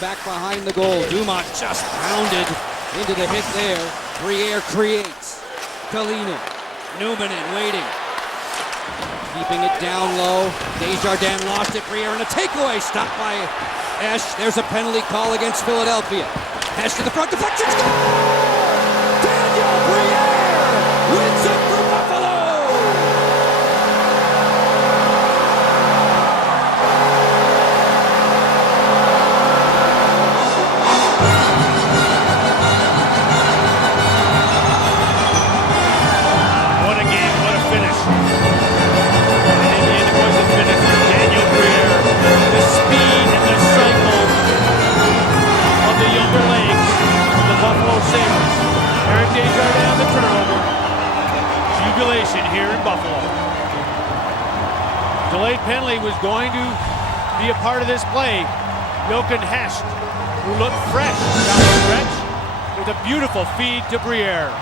back behind the goal. Dumont just pounded into the hit there. Briere creates. Kalinin. Newman in waiting. Keeping it down low. Desjardins lost it. Briere and a takeaway. Stopped by Esch. There's a penalty call against Philadelphia. Esch to the front. Deflection. Score! Daniel Briere wins it for Buffalo! What a game, what a finish. And in the end, it was a finish for Daniel Briere. The speed and the cycle of the younger legs of the Buffalo Sabres. Eric Desjardins the turnover. Jubilation here in Buffalo. Delayed penalty was going to be a part of this play. Jochen Hecht, who looked fresh down the stretch with a beautiful feed to Briere.